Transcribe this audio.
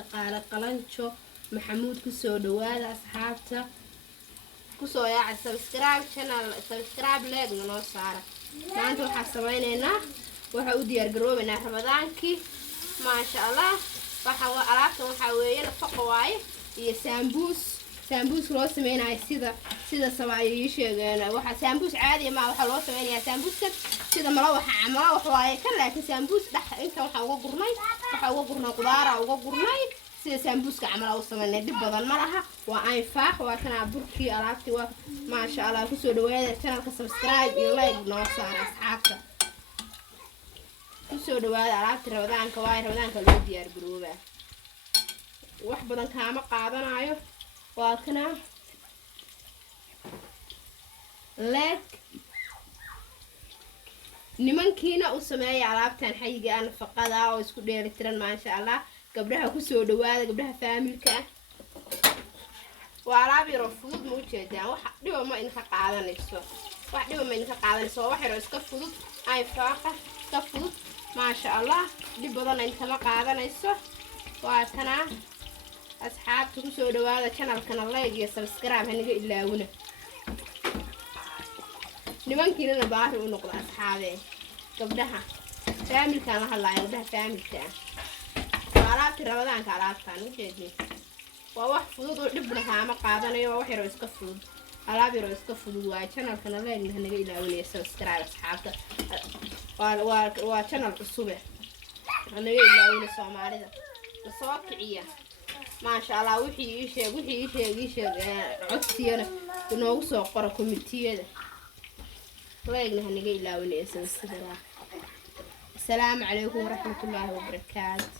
Shaqaale qalanjo Maxamuud ku soo dhawaada asxaabta ku soo yaaca subscribe channel subscribe like noo saara maanta waxa sameeynaa waxa u diyaar garoobaynaa Ramadaankii ma sha Allah waxa alaabta waxa weeye nafaqo waaye iyo sambuus loo sameeyay sida sabaayay sheegeen waxa sambuus caadi ma waxa loo sameeyaa sambuuska sida malo waxa amala wax waaye kan laakiin sambuus dhax inta waxa uga gurnay qudaara uga gurnay sida sambuuska amala u sameeynaa dib badan ma laha waa ay faax waa kana burkii alaabtii waa ma sha Allah ku soo dhawaada channelka subscribe iyo like noo saara asxaabta ku soo dhawaada alaabta Ramadaanka loo diyaar garoobaa wax badan kaama qaadanayo waa kana leek nimankiina u sameeyay alaabtan xayiga aan nafaqada oo isku dheelitiran ma sha Allah gabdhaha ku soo dhawaada gabdhaha familka waa alaab yar oo fudud ma u jeedaan wax dhibo ma in ka qaadanayso wax yar iska fudud ay faaqa iska fudud ma sha Allah dib badan inta ma qaadanayso waa kana asxaabta ku soo dhawaada channelkana like iyo subscribe haniga ilaawina nimankiina baahi u noqdo asxaabe gabdhaha familka la hadlayo gabdhaha familka alaabta Ramadaanka alaabtan u jeedin waa wax fudud oo dhibna kaama qaadanayo wax yar iska fudud alaab yar iska fudud waa channelkana like haniga ilaawina subscribe asxaabta waa channel cusub haniga ilaawina Soomaalida soo kiciya ما شاء الله وحي يشيغ عدسينا inoogu soo qoro komitiyada leegna haniga ilaawinaysan sida Assalaamu calaykum waraxmatullaahi wabarakaatuh